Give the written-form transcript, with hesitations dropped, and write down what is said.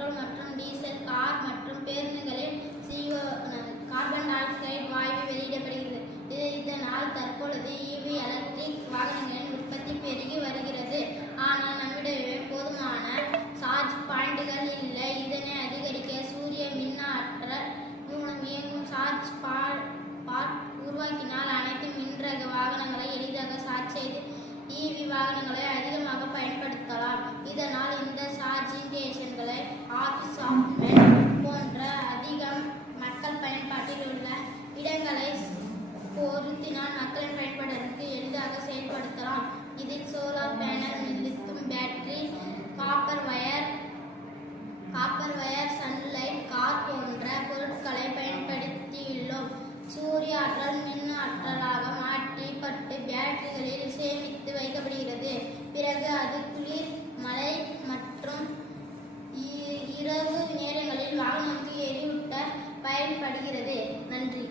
Petrol மற்றும் diesel car மற்றும் பேருந்துகளில் கார்பன் டை ஆக்சைடு வாயு வெளியிடப்படுகிறது. இதனால் தற்பொழுது EV எலக்ட்ரிக் வாகனங்களின் உற்பத்தி பெருகி வருகிறது. ஆனால் நம்மிடையே போதுமான சார்ஜ் பாயிண்டுகள் இல்லை. இதனை அதிகரிக்க சூரிய மின் ஆற்றல் மூலம் இயங்கும் சார்ஜ் பாட் உருவாக்கினால் அனைத்து மின்ரக வாகனங்களை எளிதாக சார்ஜ் செய்து EV வாகனங்களை அதிகமாக பயன்படுத்தலாம். இதனால் இந்த சார்ஜிங் ஸ்டேஷன்களை ஆபீஸ் போன்ற அதிகம் மக்கள் பயன்பாட்டில் உள்ள இடங்களை பொருத்தினால் மக்களின் பயன்பாட்டிற்கு எளிதாக செயல்படுத்தலாம். இதில் solar panel, lithium battery, copper wire, sunlight car போன்ற பொருட்களை பயன்படுத்தியுள்ளோம். சூரிய ஆற்றல் மின் ஆற்றலாக மாற்றப்பட்டு பேட்டரிகளில் சேமித்து வைக்கப்படுகிறது. பிறகு அது குளிர், மழை மற்றும் இரவு நேரங்களில் வாகனங்களுக்கு எரியூட்ட பயன்படுகிறது. நன்றி.